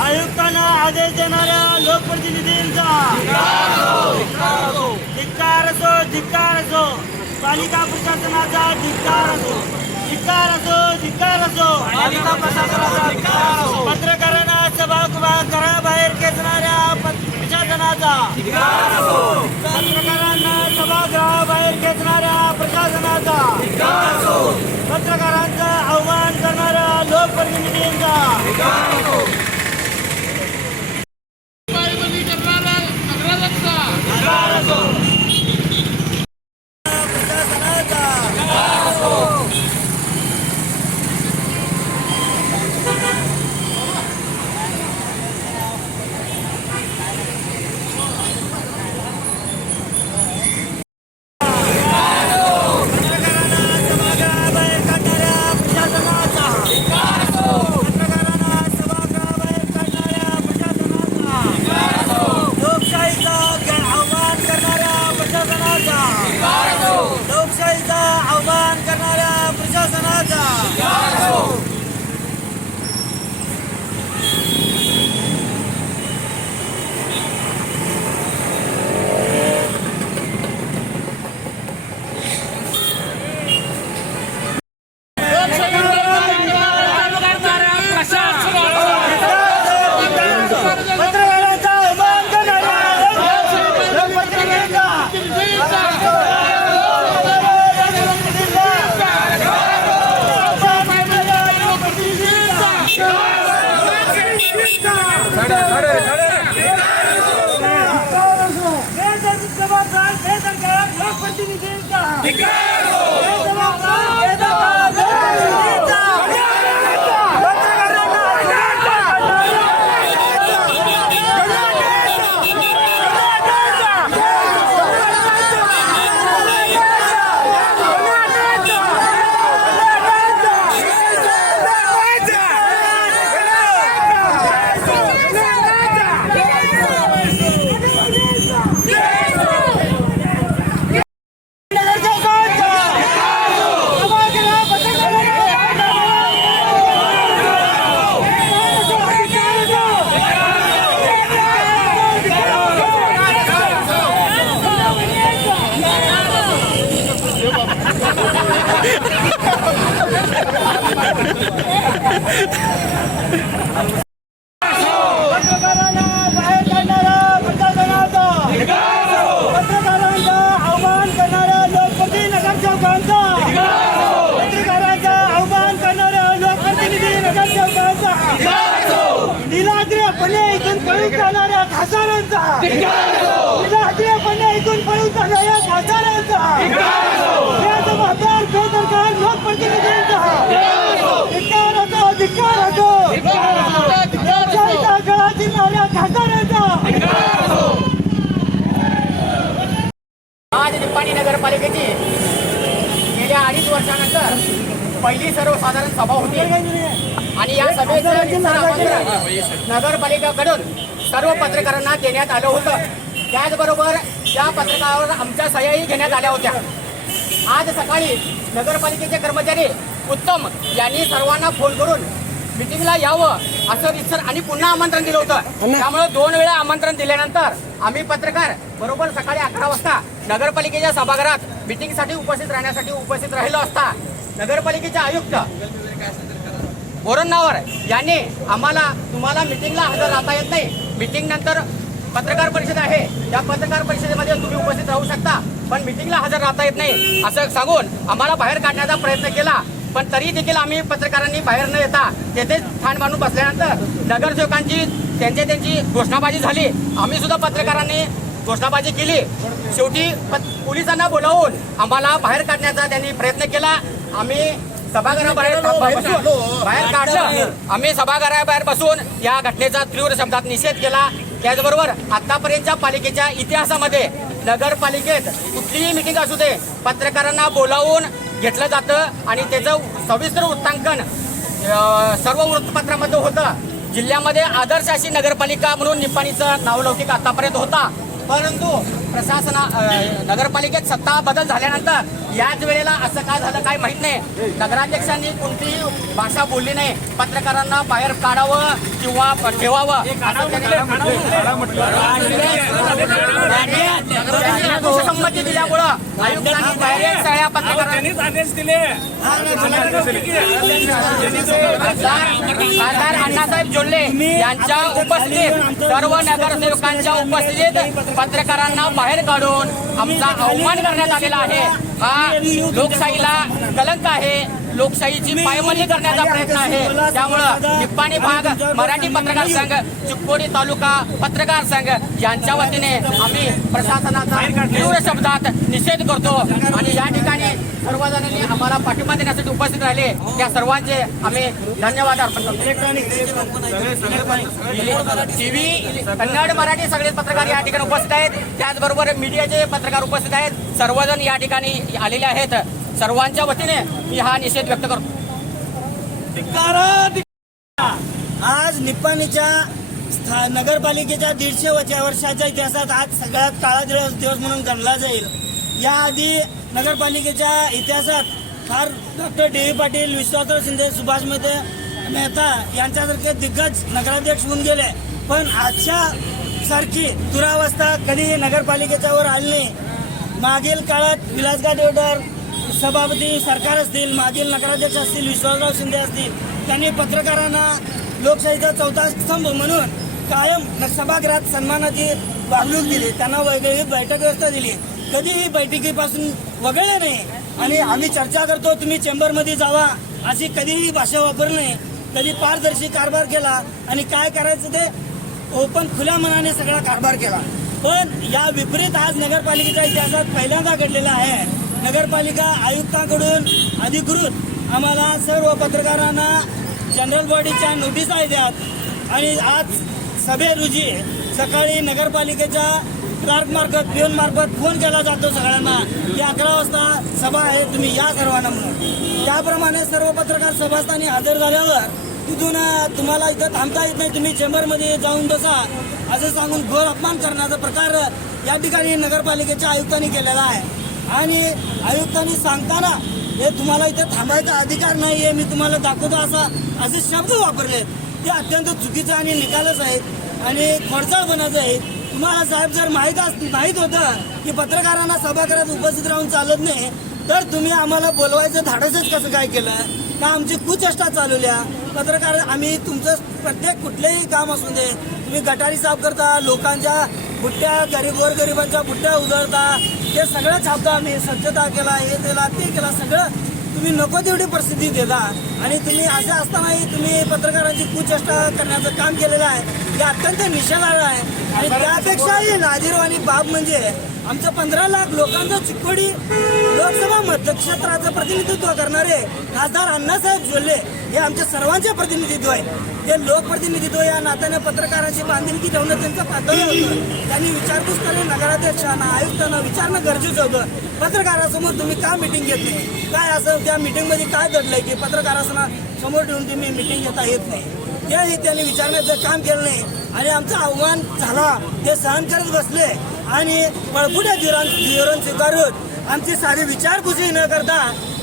आयुक्तांना आदेश देणाऱ्या लोकप्रतिनिधींचा धिक्कार असो, धिक्कार असो, पालिका प्रशासनाचा धिक्कार असो, धिक्कार असो, धिक्कार असो, पालिका प्रशासनाचा धिक्कार असो, पत्रकारांना सभागृहाबाहेर खेचणाऱ्या प्रशासनाचा धिक्कार असो, पत्रकारांना सभागृहाबाहेर खेचणाऱ्या प्रशासनाचा धिक्कार असो, पत्रकारांचं आव्हान करणाऱ्या लोकप्रतिनिधींचा धिक्कार असो, लोकशाहीचा आव्हान करणाऱ्या प्रशासनाचा आज निपाणी नगरपालिकेची गेल्या 2.5 वर्षानंतर पहिली सर्वसाधारण सभा होती आणि या सभेचं नगरपालिकेकडून सर्व पत्रकारांना देण्यात आलं होतं। त्याचबरोबर या पत्रकारावर आमच्या सह्याही घेण्यात आल्या होत्या। आज सकाळी नगरपालिकेचे कर्मचारी उत्तम यांनी सर्वांना फोन करून मीटिंगला यावं असं रितसर आणि पुन्हा आमंत्रण दिलं होतं। त्यामुळे 2 वेळा आमंत्रण दिल्यानंतर आम्ही पत्रकार बरोबर सकाळी 11 वाजता नगरपालिकेच्या सभागृहात मीटिंगसाठी उपस्थित राहिलो असता नगरपालिकेचे आयुक्त बोरन्नावर यांनी तुम्हाला मीटिंगला हजर राहता येत नाही, मीटिंग नंतर पत्रकार परिषद आहे, या पत्रकार परिषदेमध्ये तुम्ही उपस्थित राहू शकता, पण मिटिंगला हजर राहता येत नाही असं सांगून आम्हाला बाहेर काढण्याचा प्रयत्न केला. पण तरी देखील आम्ही पत्रकारांनी बाहेर न येता तेथेच ठाण बांधून बसल्यानंतर नगरसेवकांची त्यांची घोषणाबाजी झाली. आम्ही सुद्धा पत्रकारांनी घोषणाबाजी केली. शेवटी पोलिसांना बोलावून आम्हाला बाहेर काढण्याचा त्यांनी प्रयत्न केला. आम्ही सभागृहाबाहेर काढलं. आम्ही सभागृहाबाहेर बसून या घटनेचा तीव्र शब्दात निषेध केला. त्याचबरोबर आतापर्यंतच्या पालिकेच्या इतिहासामध्ये नगरपालिकेत कुठलीही मिटिंग असू दे, पत्रकारांना बोलावून घेतलं जातं आणि त्याचं सविस्तर वृत्तांकन सर्व वृत्तपत्रामध्ये होतं. जिल्ह्यामध्ये आदर्श अशी नगरपालिका म्हणून निपाणीचं नावलौकिक आतापर्यंत होता. परंतु नगरपालिकेत सत्ता बदल झाल्यानंतर याच वेळेला असं काय झालं काय माहित नाही. नगराध्यक्षांनी कोणतीही भाषा बोलली नाही. पत्रकारांना बाहेर काढावं किंवा ठेवावं संमती दिल्यामुळं आयुक्तांनी डायरेक्ट सगळ्या पत्रकारांनी आदेश दिले. खासदार अण्णासाहेब जोल्ले यांच्या उपस्थितीत सर्व नगरसेवकांच्या उपस्थितीत पत्रकारांना बाहेर काढून आमचा अवमान करण्यात आलेला आहे. हा लोकशाहीला कलंक आहे, लोकशाहीची पायमल्ली करण्याचा प्रयत्न आहे. त्यामुळं निपाणी भाग मराठी पत्रकार संघ, चिक्कोडी तालुका पत्रकार संघ यांच्या वतीने आम्ही प्रशासनाचा तीव्र शब्दात निषेध करतो आणि या ठिकाणी सर्वजणांनी आम्हाला पाठिंबा देण्यासाठी उपस्थित राहिले त्या सर्वांचे आम्ही धन्यवाद अर्पण करतो. टीव्ही, कन्नड, मराठी सगळे पत्रकार या ठिकाणी उपस्थित आहेत. त्याचबरोबर मीडियाचे पत्रकार उपस्थित आहेत. सर्वजण या ठिकाणी आलेले आहेत. सर्वांच्या वतीने मी हा निषेध व्यक्त करतो. आज निपाणीच्या नगरपालिकेच्या 150 वर्षाच्या इतिहासात आज सगळ्यात काळा दिवस म्हणून गणला जाईल. याआधी नगरपालिकेच्या इतिहासात फार डॉक्टर डी पाटील, विश्वासराव शिंदे, सुभाष मेहता यांच्यासारखे दिग्गज नगराध्यक्ष होऊन गेले, पण आजच्या सारखी दुरावस्था कधी नगरपालिकेच्या वर आली नाही. मागील काळात विलासगाव देवडर सभापती सरकार असतील, मागील नगराध्यक्ष असतील, विश्वासराव शिंदे असतील, त्यांनी पत्रकारांना लोकशाहीचा चौथा स्तंभ म्हणून कायम सभागृहात सन्मानाची वागणूक दिली. त्यांना वेगळी बैठक व्यवस्था दिली. कधीही बैठकीपासून वगळले नाही आणि आम्ही चर्चा करतो, तुम्ही चेंबरमध्ये जावा अशी कधीही भाषा वापरली नाही. कधी पारदर्शी कारभार केला आणि काय करायचं ते ओपन खुल्या मनाने सगळा कारभार केला. पण या विपरीत आज नगरपालिकेच्या इतिहासात पहिल्यांदा घडलेला आहे. नगरपालिका आयुक्तांकडून अधिकृत आम्हाला सर्व पत्रकारांना जनरल बॉडीच्या नोटिसा येतात आणि आज सभे रोजी सकाळी नगरपालिकेच्या क्लार्क मार्फत, पिओन मार्फत फोन केला जातो सगळ्यांना की 11 वाजता सभा आहे, तुम्ही या सर्वांना म्हणून. त्याप्रमाणे सर्व पत्रकार सभास्थानी हजर झाल्यावर तिथून तुम्हाला इथं थांबता येत नाही, तुम्ही चेंबरमध्ये जाऊन बसा असं सांगून घोर अपमान करण्याचा प्रकार या ठिकाणी नगरपालिकेच्या आयुक्तांनी केलेला आहे. आणि आयुक्तांनी सांगताना हे तुम्हाला इथे थांबायचा अधिकार नाही आहे, मी तुम्हाला दाखवतो असे शब्द वापरले. ते अत्यंत चुकीचे आणि निकालच आहेत आणि खोडसाळपणाचं आहे. तुम्हाला साहेब जर माहीत होतं की पत्रकारांना सभागृहात उपस्थित राहून चालत नाही, तर तुम्ही आम्हाला बोलवायचं धाडसच कसं काय केलं का? आमची कुचेष्टा चालवल्या. पत्रकार आम्ही तुमचं प्रत्येक कुठलेही काम असू दे, तुम्ही गटारी साफ करता, लोकांच्या बुट्ट्या, गोरगरिबांच्या बुट्ट्या उधळता, ते सगळं छापता. आम्ही स्वच्छता केला, हे केला, ते केला, सगळं तुम्ही नको तेवढी परिस्थिती देता आणि तुम्ही असं असतानाही तुम्ही पत्रकारांची कुचेष्टा करण्याचं काम केलेलं आहे. हे अत्यंत निषेधार्ह आहे. आणि त्यापेक्षाही लाजिरवाणी बाब म्हणजे आमचं 15 लाख लोकांचं चिक्कोडी लोकसभा मतक्षेत्राचं प्रतिनिधित्व करणारे खासदार अण्णासाहेब जोल्ले हे आमच्या सर्वांचे प्रतिनिधित्व आहे. हे लोकप्रतिनिधित्व या नात्याने पत्रकारांची बांधिलकी ठेवणं त्यांचं कर्तव्य होतं. त्यांनी विचारपूस करून नगराध्यक्षांना, आयुक्तांना विचारणं गरजेचं होतं. पत्रकारासमोर तुम्ही का मिटिंग घेत नाही, काय असं त्या मिटिंगमध्ये काय घडलंय की पत्रकारांना समोर ठेवून तुम्ही मिटिंग घेता येत नाही, हेही त्यांनी विचारण्याचं काम केलं नाही. आणि आमचा आव्हान झाला ते सहन करत बसले आणि पळपुट्या धोरण स्वीकारून आमची साधी विचारपूसही न करता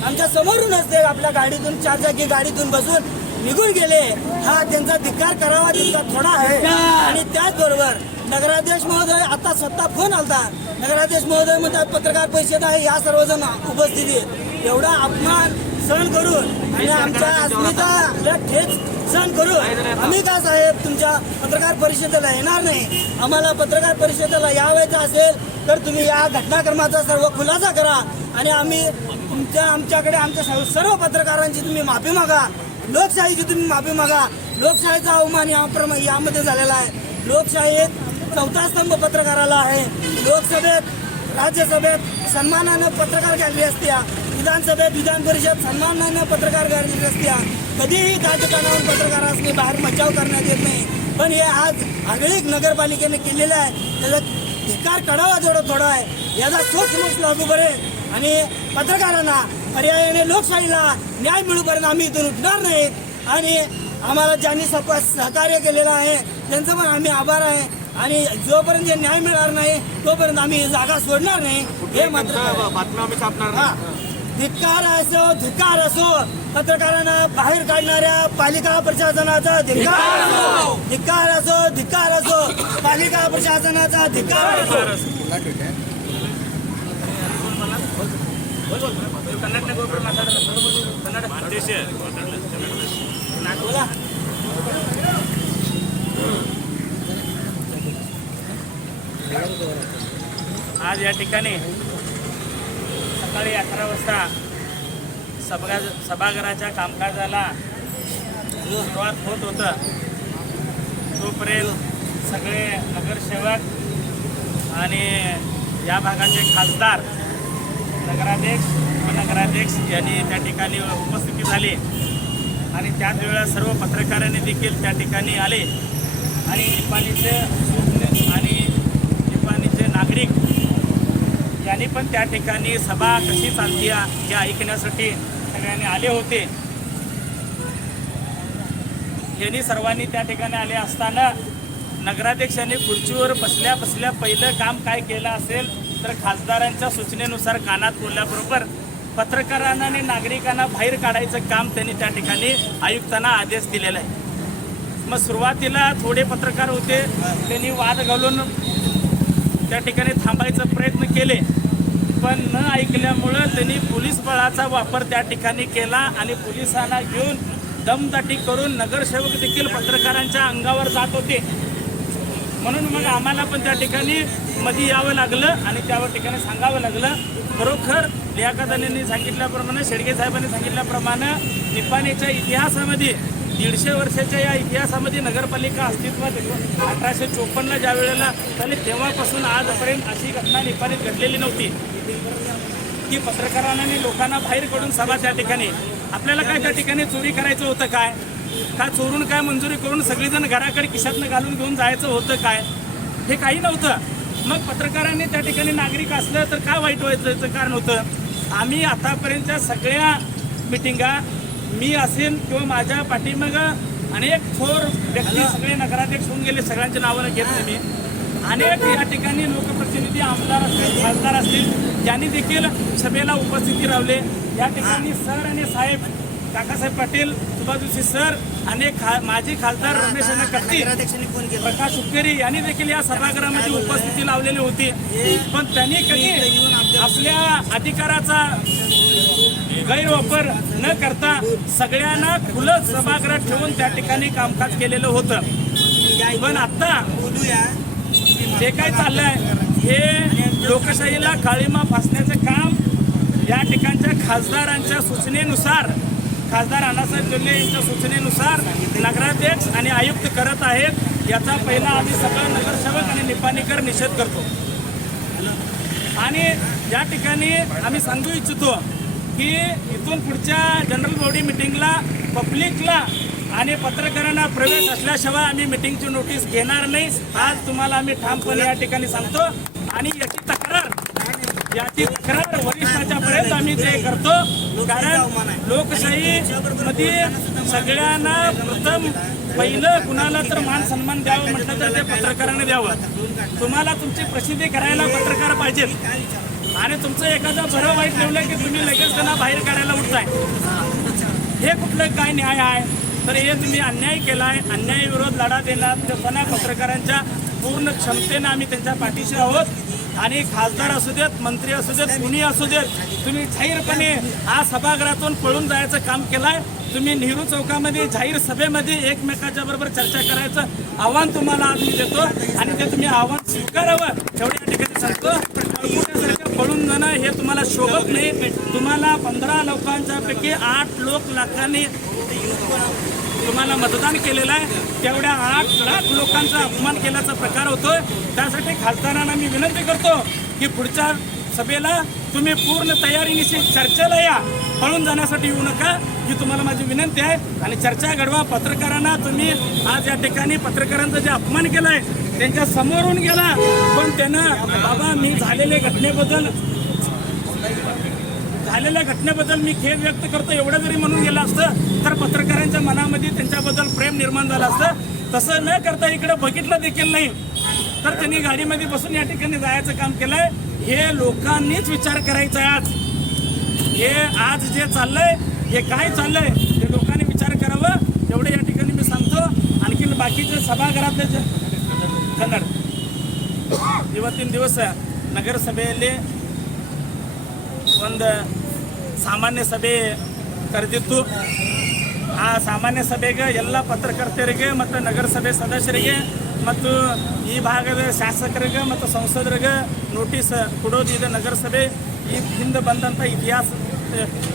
आमच्या समोरूनच ते आपल्या गाडीतून, चारचाकी गाडीतून बसून निघून गेले. हा त्यांचा धिक्कार करावा तितका थोडा आहे. आणि त्याचबरोबर नगराध्यक्ष महोदय आता स्वतः फोन आलता, नगराध्यक्ष महोदय म्हणतात पत्रकार परिषद आहे, या सर्वजण उपस्थितीत एवढा अपमान सहन करून आणि आमच्या अस्मिताला ठेच सहन करून आम्ही काय साहेब तुमच्या पत्रकार परिषदेला येणार नाही, आम्हाला पत्रकार परिषदेला यावायचं असेल तर तुम्ही या घटनाक्रमाचा सर्व खुलासा करा आणि आम्ही आमच्याकडे आमच्या सर्व पत्रकारांची तुम्ही माफी मागा, लोकशाहीची तुम्ही माफी मागा. लोकशाहीचा अवमान यामध्ये झालेला आहे. लोकशाहीत चौथा स्तंभ पत्रकाराला आहे. लोकसभेत राज्यसभेत सन्मानानं पत्रकार गाजली असत्या, विधानसभेत विधान परिषद सन्मानानं पत्रकार गाजली असत्या. कधीही राजकारणावर पत्रकारांनी बाहेर मचाव करण्यात येत नाही. पण हे आज आगळीक नगरपालिकेने केलेलं आहे, त्याचा धिक्कार कडावा थोडा आहे. याचा सोच लागू करेल आणि पत्रकारांना पर्यायाने लोकशाहीला न्याय मिळूपर्यंत आम्ही इथून उठणार नाहीत आणि आम्हाला ज्यांनी सहकार्य केलेलं आहे त्यांचं पण आम्ही आभार आहे आणि जोपर्यंत न्याय मिळणार नाही तोपर्यंत आम्ही जागा सोडणार नाही. हे मात्र बातम्या आम्ही छापणार. धिक्कार असो पत्रकारांना बाहेर काढणाऱ्या पालिका प्रशासनाचा धिक्कार असो पालिका प्रशासनाचा धिक्कार असो. आज या ठिकाणी सकाळी 11 वाजता सभागृहाच्या कामकाजाला सुरुवात होत होतं. तोपर्यंत सगळे नगरसेवक आणि या भागाचे खासदार, नगराध्यक्ष उपनगराध्यक्ष यांनी त्या ठिकाणी उपस्थिती झाली आणि त्याच वेळेला सर्व पत्रकारांनी देखील त्या ठिकाणी आले आणि निपाणीचे आणि निपाणीचे नागरिक यांनी पण त्या ठिकाणी सभा कशी चालते हे ऐकण्यासाठी सगळ्यांनी आले होते. यांनी सर्वांनी त्या ठिकाणी आले असताना नगराध्यक्षांनी खुर्चीवर बसल्या पहिलं काम काय केलं असेल तर खासदारांच्या सूचनेनुसार कानात बोलल्याबरोबर पत्रकारांना आणि नागरिकांना बाहेर काढायचं काम त्यांनी त्या ठिकाणी आयुक्तांना आदेश दिलेला आहे. मग सुरुवातीला थोडे पत्रकार होते, त्यांनी वाद घालून त्या ठिकाणी थांबायचा प्रयत्न केले, पण न ऐकल्यामुळं त्यांनी पोलीस बळाचा वापर त्या ठिकाणी केला आणि पोलिसांना घेऊन दमदाटी करून नगरसेवक देखील पत्रकारांच्या अंगावर जात होते. म्हणून मग आम्हाला पण त्या ठिकाणी मध्ये यावं लागलं आणि त्या ठिकाणी सांगावं लागलं. खरोखर लियाकतांनी सांगितल्याप्रमाणे, शेडगे साहेबांनी सांगितल्याप्रमाणे निपाणीच्या इतिहासामध्ये 150 वर्षाच्या या इतिहासामध्ये नगरपालिका अस्तित्वात 1854ला ज्या वेळेला झाली तेव्हापासून आजपर्यंत अशी घटना निपाणीत घडलेली नव्हती की पत्रकारांना लोकांना बाहेर काढून सभा त्या ठिकाणी. आपल्याला काय त्या ठिकाणी चोरी करायचं होतं काय चोरून काय मंजुरी करून सगळेजण घराकडे खिशातनं घालून घेऊन जायचं होतं काय? हे काही नव्हतं. मग पत्रकारांनी त्या ठिकाणी नागरिक असलं तर काय वाईट व्हायचं कारण होतं? आम्ही आतापर्यंतच्या सगळ्या मिटिंगा, मी असेल किंवा माझ्या पाठीमागं अनेक थोर व्यक्ती सगळे नगराध्यक्ष होऊन गेले, सगळ्यांच्या नावानं घेत नाही मी. अनेक या ठिकाणी लोकप्रतिनिधी, आमदार असतील, खासदार असतील, त्यांनी देखील सभेला उपस्थिती राहिली. या ठिकाणी सर आणि साहेब, काकासाहेब पाटील, सुभाष जोशी सर आणि माजी खासदार रमेश कत्ती, प्रकाश उपकेरी यांनी देखील या सभागृहामध्ये उपस्थिती लावलेली होती. पण त्यांनी कधी आपल्या अधिकाराचा गैरवापर न करता सगळ्यांना खुलं सभागृहात ठेवून त्या ठिकाणी कामकाज केलेलं होतं. पण आता जे काय चाललंय हे लोकशाहीला काळीमा फासण्याचं काम या ठिकाणच्या खासदारांच्या सूचनेनुसार, खासदार अण्णासाहेब जोल्ले यांच्या सूचनेनुसार नगराध्यक्ष आणि आयुक्त करत आहेत. याचा पहिला आम्ही सगळं नगरसेवक आणि निपाणीकर निषेध करतो. आणि या ठिकाणी आम्ही सांगू इच्छितो की इथून पुढच्या जनरल बॉडी मिटिंगला पब्लिकला आणि पत्रकारांना प्रवेश असल्याशिवाय आम्ही मिटिंगची नोटीस घेणार नाही. आज तुम्हाला आम्ही ठामपणे या ठिकाणी सांगतो आणि याची तक्रार वरिष्ठाच्या पर्यंत आम्ही ते करतो. कारण लोकशाहीमध्ये सगळ्यांना प्रथम पहिलं कुणाला तर मान सन्मान द्यावं म्हटलं तर ते पत्रकारांना द्यावं. तुम्हाला तुमची प्रसिद्धी करायला पत्रकार पाहिजेत आणि तुमचं एखादं बरं वाईट ठेवलं की तुम्ही लगेच त्यांना बाहेर काढायला उठताय. हे कुठलं काय न्याय आहे? तर हे तुम्ही अन्याय केला आहे. अन्यायाविरोध लढा देणार तेव्हा पत्रकारांच्या पूर्ण क्षमतेनं आम्ही त्यांच्या पाठीशी आहोत. आणि खासदार असू देत, मंत्री असू देत, कुणी असू देत, तुम्ही जाहीरपणे आज सभागृहातून पळून जायचं काम केलंय तुम्ही नेहरू चौकामध्ये जाहीर सभेमध्ये एकमेकाच्या बरोबर चर्चा करायचं आव्हान तुम्हाला आज मी देतो आणि ते तुम्ही आव्हान स्वीकारावं एवढ्या ठिकाणी सांगतो. पळपुट्यासारखं पळून जाणं हे तुम्हाला शोभत नाही. तुम्हाला 15 लोकांच्या पैकी 8 लाखांनी तुम्हाला मतदान केलेलं आहे. तेवढ्या 8 लाख लोकांचा अपमान केल्याचा प्रकार होतोय. त्यासाठी खासदारांना मी विनंती करतो की पुढच्या सभेला तुम्ही पूर्ण तयारीनिशी चर्चेला या, पळून जाण्यासाठी येऊ नका ही तुम्हाला माझी विनंती आहे. आणि चर्चा घडवा. पत्रकारांना तुम्ही आज या ठिकाणी पत्रकारांचा जे अपमान केलाय त्यांच्या समोरून गेला, पण त्यानं बाबा मी झालेल्या घटनेबद्दल मी खेद व्यक्त करतो एवढं जरी म्हणून गेलं असतं तर पत्रकारांच्या मनामध्ये त्यांच्याबद्दल प्रेम निर्माण झालं असतं. तसं न करता इकडे बघितलं देखील नाही तर त्यांनी गाडीमध्ये बसून या ठिकाणी जायचं काम केलंय. हे लोकांनीच विचार करायचा आहे. आज जे चाललंय हे काय चाललंय हे लोकांनी विचार करावं एवढं या ठिकाणी मी सांगतो. आणखी बाकीचे सभागृहातले जे कन्नड ಇವತ್ತಿನ ದಿವಸ ನಗರಸಭೆಯಲ್ಲಿ ಒಂದು ಸಾಮಾನ್ಯ ಸಭೆ ಕರೆದಿತ್ತು. ಆ ಸಾಮಾನ್ಯ ಸಭೆಗೆ ಎಲ್ಲ ಪತ್ರಕರ್ತರಿಗೆ ಮತ್ತು ನಗರಸಭೆ ಸದಸ್ಯರಿಗೆ ಮತ್ತು ಈ ಭಾಗದ ಶಾಸಕರಿಗೆ ಮತ್ತು ಸಂಸದರಿಗೆ ನೋಟಿಸ್ ಕೊಡೋದಿದೆ. ನಗರಸಭೆ ಈ ಹಿಂದೆ ಬಂದಂಥ ಇತಿಹಾಸ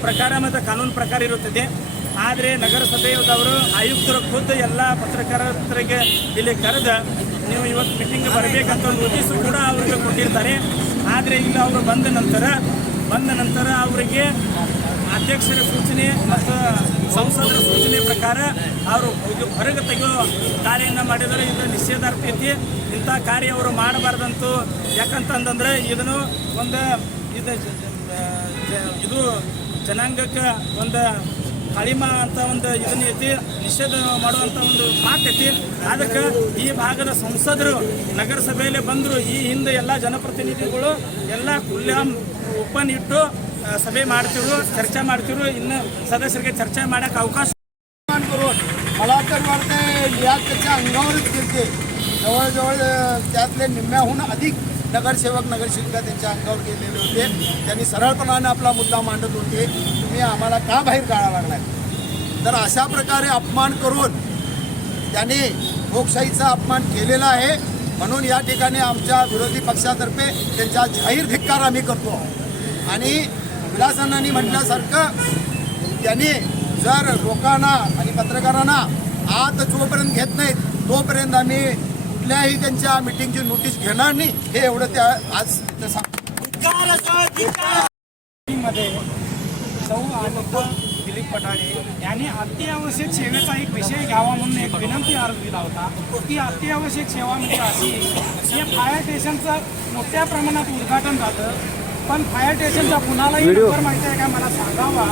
ಪ್ರಕಾರ ಮತ್ತು ಕಾನೂನು ಪ್ರಕಾರ ಇರುತ್ತದೆ. ಆದರೆ ನಗರಸಭೆಯವರು ಆಯುಕ್ತರು ಖುದ್ದು ಎಲ್ಲ ಪತ್ರಕರ್ತರಿಗೆ ಇಲ್ಲಿ ಕರೆದು ನೀವು ಇವತ್ತು ಮೀಟಿಂಗ್ ಬರಬೇಕಂತ ಒಂದು ನೋಟಿಸು ಕೂಡ ಅವರಿಗೆ ಕೊಟ್ಟಿರ್ತಾರೆ. ಆದರೆ ಇಲ್ಲಿ ಅವರು ಬಂದ ನಂತರ ಅವರಿಗೆ ಅಧ್ಯಕ್ಷರ ಸೂಚನೆ ಮತ್ತು ಸಂಸದರ ಸೂಚನೆ ಪ್ರಕಾರ ಅವರು ಹೊರಗೆ ತೆಗೆಯೋ ಕಾರ್ಯವನ್ನು ಮಾಡಿದರೆ ಇದು ನಿಷೇಧಾರ್ಹ ಐತಿ. ಇಂಥ ಕಾರ್ಯ ಅವರು ಮಾಡಬಾರ್ದಂತು. ಯಾಕಂತಂದ್ರೆ ಇದನ್ನು ಒಂದು ಇದು ಜನಾಂಗಕ್ಕೆ ಒಂದು ಕಳಿಮ ಅಂತ ಒಂದು ಇದನ್ನ ಐತಿ, ನಿಷೇಧ ಮಾಡುವಂಥ ಒಂದು ಮಾತೈತಿ. ಅದಕ್ಕೆ ಈ ಭಾಗದ ಸಂಸದರು ನಗರಸಭೆಯಲ್ಲಿ ಬಂದರು. ಈ ಹಿಂದೆ ಎಲ್ಲ ಜನಪ್ರತಿನಿಧಿಗಳು ಎಲ್ಲ ಖುಲ್ಲಾಮ್ ಓಪನ್ ಇಟ್ಟು सभे ಮಾಡ್ತಿರು, चर्चा ಮಾಡ್ತಿರು. ಇನ್ನು सदस्यರಿಗೆ चर्चा ಮಾಡಕ್ಕೆ ಅವಕಾಶ करून मला तर वाटतंय या त्याच्या अंगावरच गेलते. जवळजवळ त्यातले निम्म्याहून अधिक नगरसेवक नगरसेविका त्यांच्या अंगावर गेलेले होते. त्यांनी सरळपणाने आपला मुद्दा मांडत होते, तुम्ही आम्हाला का बाहेर काढायला लागलाय. तर अशा प्रकारे अपमान करून त्यांनी लोकशाहीचा अपमान केलेला आहे. म्हणून या ठिकाणी आमच्या विरोधी पक्षातर्फे त्यांचा जाहीर धिक्कार आम्ही करतो. आणि विलासांनी म्हटल्यासारखं त्यांनी जर लोकांना आणि पत्रकारांना आत जोपर्यंत घेत नाहीत तोपर्यंत आम्ही कुठल्याही त्यांच्या मिटिंगची नोटीस घेणार नाही, हे एवढं त्या आज तिथं मध्ये सौ आनंद दिलीप पठारे यांनी अत्यावश्यक सेवेचा एक विषय घ्यावा म्हणून एक विनंती अर्ज दिला होता. ती अत्यावश्यक सेवा म्हणजे अशी, हे फायर स्टेशनचं मोठ्या प्रमाणात उद्घाटन झालं, पण फायर स्टेशनचा कुणालाही नंबर माहिती आहे का मला सांगावा.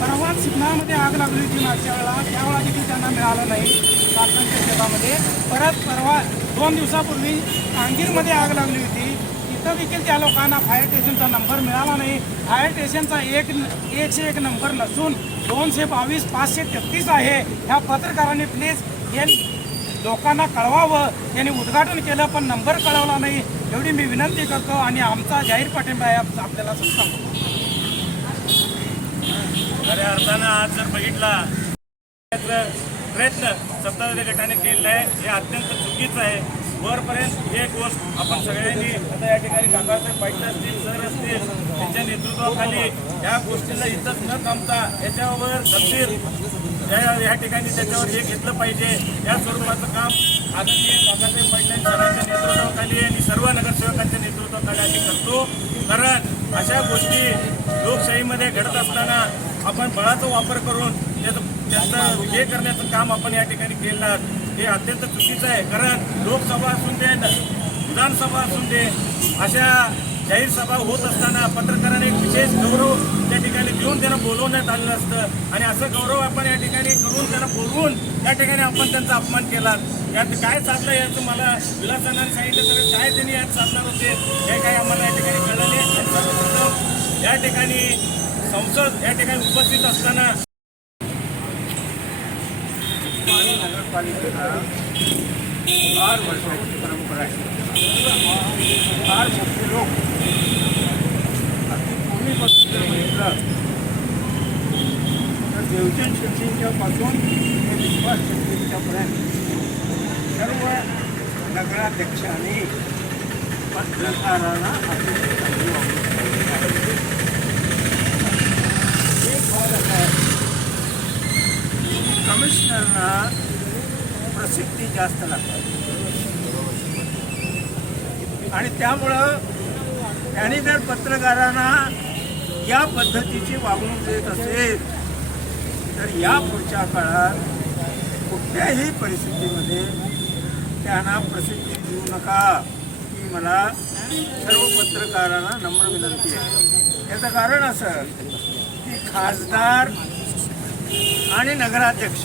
परवा सिग्नलमध्ये आग लागली होती मागच्या वेळेला, त्यावेळेला देखील त्यांना मिळालं नाही तात्काळच्या शेतामध्ये. परत परवा 2 दिवसापूर्वी कांगीरमध्ये आग लागली होती, तिथं देखील त्या लोकांना फायर स्टेशनचा नंबर मिळाला नाही. फायर स्टेशनचा 101 नंबर नसून 222 533 आहे. ह्या पत्रकारांनी प्लीज हे लोकांना कळवावं. त्यांनी उद्घाटन केलं पण नंबर कळवला नाही, एवढी मी विनंती करतो. आणि आमचा जाहीर पाठिंबा आहे आपल्याला सांगतो. खऱ्या अर्थानं आज जर बघितला प्रयत्न सत्ताधारी गटाने केलेला आहे हे अत्यंत चुकीचं आहे. वरपर्यंत हे गोष्ट आपण सगळ्यांनी आता या ठिकाणी काकासाहेब पाटील असतील, सर असतील, त्यांच्या नेतृत्वाखाली या गोष्टीला इथंच न थांबता याच्यावर गंभीर या ठिकाणी त्याच्यावर हे घेतलं पाहिजे. या स्वरूपाचं काम आदरणीय काकासाहेब पाटील सरांच्या नेतृत्वाखाली आणि सर्व नगरसेवकांच्या नेतृत्वाखाली आम्ही करतो. कारण अशा गोष्टी लोकशाहीमध्ये घडत असताना आपण बळाचा वापर करून त्याचं हे करण्याचं काम आपण या ठिकाणी केलं हे अत्यंत चुकीचं आहे. कारण लोकसभा असून दे, विधानसभा असून दे, अशा जाहीर सभा होत असताना पत्रकारांना एक विशेष गौरव त्या ठिकाणी देऊन त्यांना बोलवण्यात आलेलं असतं. आणि असं गौरव आपण या ठिकाणी करून त्यांना बोलवून या ठिकाणी आपण त्यांचा अपमान केला. यात काय साधलं याचं मला विलासांना सांगितलं तर काय त्यांनी यात साधणार होते हे काही आम्हाला या ठिकाणी कळलं नाही. सर्वप्रथम या ठिकाणी संसद या ठिकाणी उपस्थित असताना नगरपालिकेला 4 वर्षाची परंपरा आहे. 4 मोठे लोक अगदी पूर्वीपासून जर बघितलं तर देवचंद पासून ते विश्वास शेट्टींच्यापर्यंत सर्व नगराध्यक्षांनी पत्रकारांना अतिशय चांगली वागणूक दिली आहे. एक भाग असा आहे की कमिशनरना प्रसिद्धी जास्त लागते आणि त्यामुळं त्यांनी जर पत्रकारांना या पद्धतीची वागणूक देत असेल तर या पुढच्या काळात कुठल्याही परिस्थितीमध्ये त्यांना प्रसिद्धी देऊ नका ही मला सर्व पत्रकारांना नम्र विनंती आहे. याचं कारण असं की खासदार आणि नगराध्यक्ष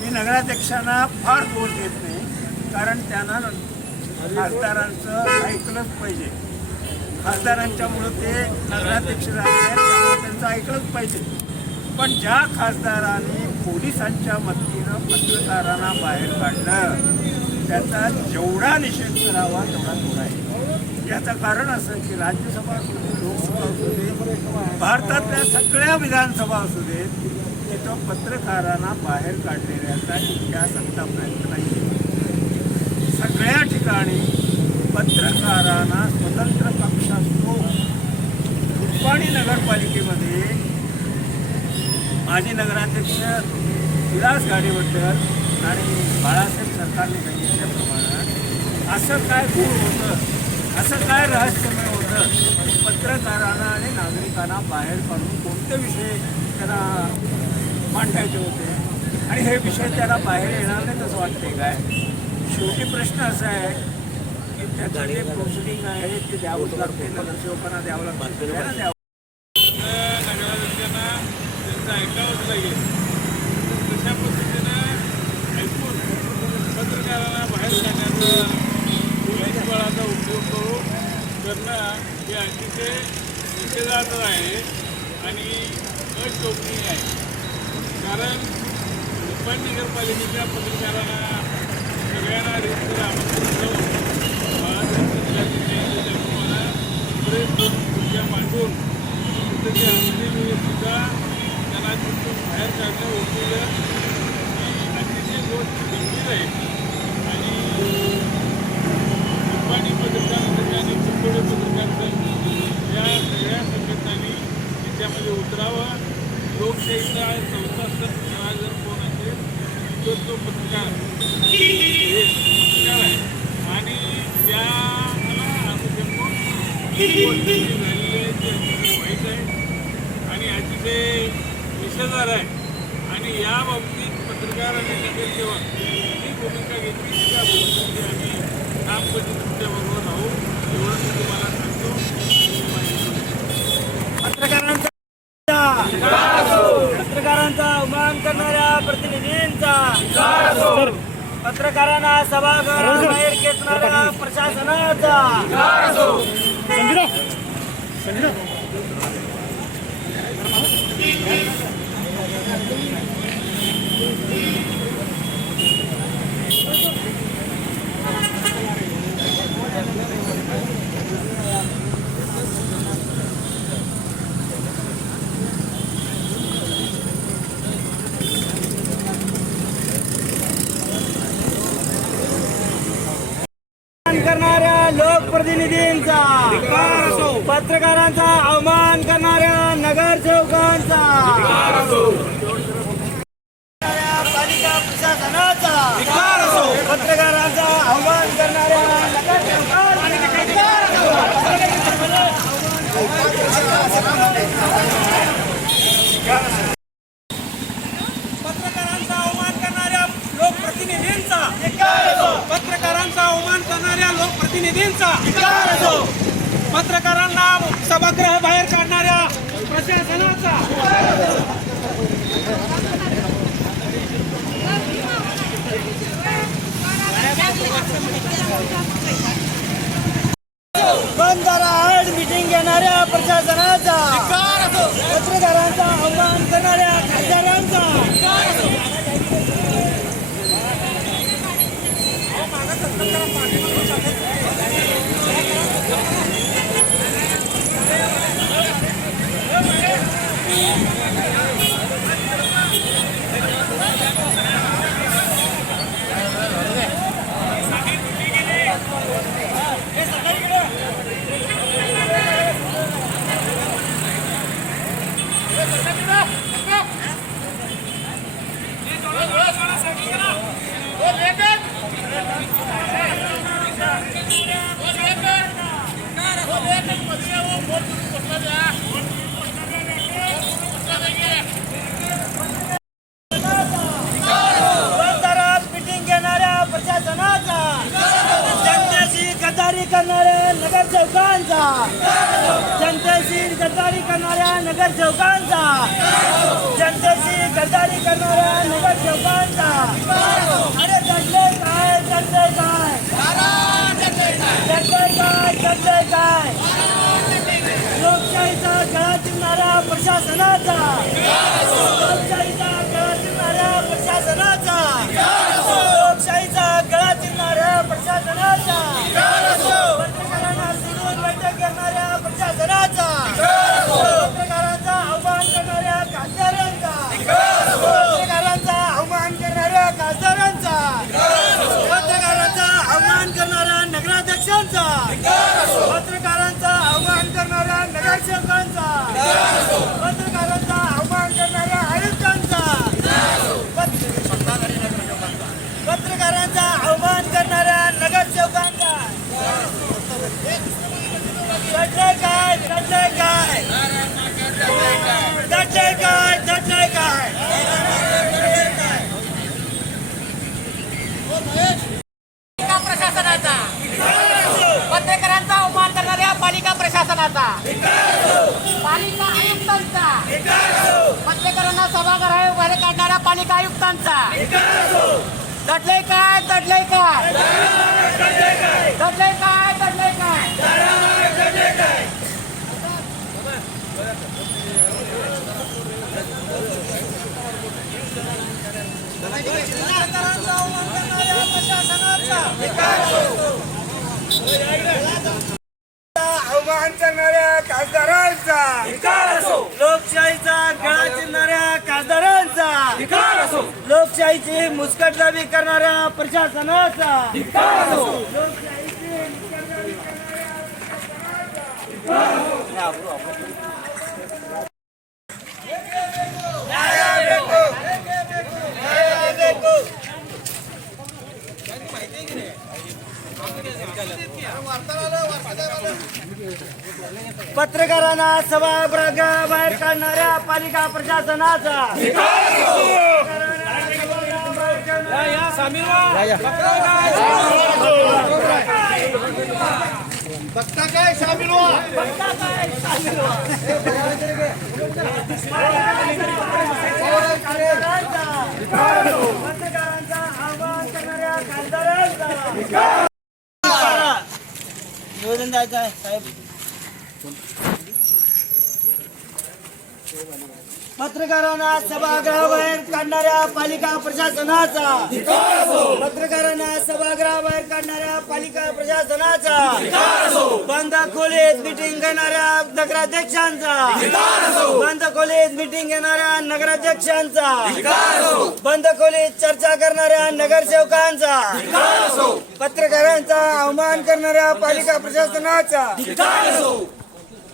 मी नगराध्यक्षांना फार दोष देत नाही, कारण त्यांना खासदारांचं ऐकलंच पाहिजे. खासदारांच्यामुळं ते नगराध्यक्ष झाले आहेत, त्यामुळे त्यांचं ऐकलंच पाहिजे. पण ज्या खासदारांनी पोलिसांच्या मदतीनं पत्रकारांना बाहेर काढलं त्याचा जेवढा निषेध करावा तेवढा थोडा आहे. याचं कारण असं की राज्यसभा असू दे, लोकसभा असू दे, भारतातल्या सगळ्या विधानसभा असू देत, तिथं पत्रकारांना बाहेर काढलेल्याचा इतिहास आतापर्यंत नाही. सगळ्या ठिकाणी पत्रकारांना स्वतंत्र कक्ष असतो. निप्पाणी नगरपालिकेमध्ये माजी नगराध्यक्ष विलास गाडेबद्दल आणि बाळासाहेब सरकारने सांगितल्याप्रमाणे असं काय गूढ होतं, असं काय रहस्यमय होतं, पत्रकारांना आणि नागरिकांना बाहेर काढून कोणते विषय त्यांना मांडायचे होते आणि हे विषय त्याला बाहेर येणार नाही असं वाटते काय. शेवटी प्रश्न असा आहे की त्याचं जे प्रोसिडिंग आहे ते द्यावंच लागते, नगरसेवकांना द्यावं लागतं, सगळ्यांना द्यावं. नगराध्यक्षांना त्यांचं ऐकावंच लागेल. तशा पद्धतीनं ऐकून पत्रकारांना बाहेर काढण्याचा पोलीस बळाचा उपयोग करणं हे अतिशय निषेधार्ह आहे आणि अशोभनीय आहे. कारण निप्पाणी नगरपालिकेच्या पत्रकारांना सगळ्यांना रितसर आमंत्रण देऊन त्याप्रमाणे बरेच खुर्च्या मांडून तिथे अंतिम सुद्धा त्यांना तिथून बाहेर काढणं होतील ही अतिशय गोष्ट गंभीर आहे. आणि निप्पाणी पत्रकार संघ आणि चिंचोडे पत्रकार संघ या सगळ्या संघटनांनी त्याच्यामध्ये उतरावं. लोकशाहीचा चौथा स्तंभ जर कोण असेल तो पत्रकार हे पत्रकार आहे आणि त्याला अनुषंगाने झालेली आहे ती अतिशय वाईट आहे आणि अतिशय निषेधार्ह आहे. आणि या बाबतीत पत्रकार आणि नगरसेवक ही भूमिका घेतली त्या भूमिकेची आम्ही ठामपणे तुमच्याबरोबर राहू एवढं मी तुम्हाला सांगतो. पत्रकारांचा अवमान करणाऱ्या प्रतिनिधींचा, पत्रकारांना सभागृहाबाहेर खेचणाऱ्या प्रशासनाचा, करणाऱ्या लोकप्रतिनिधींचा, पत्रकारांचा अवमान करणाऱ्या नगरसेवकांचा, पालिका प्रशासनाचा, पत्रकारांचा अवमान करणाऱ्या पत्रकारांचा अवमान करणाऱ्या लोकप्रतिनिधींचा, पत्रकारांचा अवमान करणाऱ्या लोकप्रतिनिधींचा, पत्रकारांना सभागृह बाहेर काढणाऱ्या प्रशासनाचा, बंधारा आड मिटिंग घेणाऱ्या प्रशासनाचा, पत्रकारांचा अवमान करणाऱ्या खासदारांचा, नगरसेवकांचा, जनतेशी गद्दारी करणाऱ्या नगरसेवकांचा, जनतेशी गद्दारी करणाऱ्या नगरसेवकांचा. अरे दडले काय, दडले काय, दडले काय, दडले काय. लोकशाहीचा गळा चिरणाऱ्या प्रशासनाचा, लोकशाहीचा गळा चिरणाऱ्या प्रशासनाचा, लोकशाहीचा गळा चिरणाऱ्या प्रशासनाचा, पत्रकारांना सोडून बैठक घेणाऱ्या प्रशासनाचा, पत्रकारांचा आव्हान करणाऱ्या खासदारांचा, पत्रकारांचा आव्हान करणाऱ्या खासदारांचा, पत्रकारांचा आव्हान करणाऱ्या नगराध्यक्षांचा, पत्रकारांचा आव्हान करणाऱ्या नगरसेवकांचा, पत्रकारांचा आव्हान करणाऱ्या आयुक्तांचा, पत्रकारांचा आव्हान करणाऱ्या नगरसेवकांचा. दडले काय, दडले काय, दडले काय, दडले काय. पालिका प्रशासनाचा, पत्रकारांचा अवमान करणाऱ्या पालिका प्रशासनाचा, पालिका आयुक्तांचा, पत्रकारांना सभागृहाबाहेर बाहेर काढणाऱ्या पालिका आयुक्तांचा. दडले काय, दडले काय, दडले काय, दडले काय. पत्रकारांचा आव्हान करणाऱ्या प्रशासनाचा, आव्हान करणाऱ्या खासदारांचा, लोकशाहीचा गळा चिरणाऱ्या खासदारांचा, लोकशाहीची मुस्कटदाबी करणाऱ्या प्रशासनाचा, लोकशाहीची मुस्कटदाबी पत्रकारांना सभागृहाबाहेर काढणाऱ्या पालिका प्रशासनाचा, बघता काय सामील व्हा. पत्रकारांचा आव्हान करणाऱ्या खासदारांचा. निवेदन द्यायचं आहे साहेब. पत्रकारांना सभागृहाबाहेर काढणाऱ्या पालिका प्रशासनाचा, पत्रकारांना सभागृहाबाहेर काढणाऱ्या पालिका प्रशासनाचा, बंद खोलीत मिटिंग घेणाऱ्या नगराध्यक्षांचा, बंद खोलीत मिटिंग घेणाऱ्या नगराध्यक्षांचा, बंद खोलीत चर्चा करणाऱ्या नगरसेवकांचा, पत्रकारांचा अवमान करणाऱ्या पालिका प्रशासनाचा.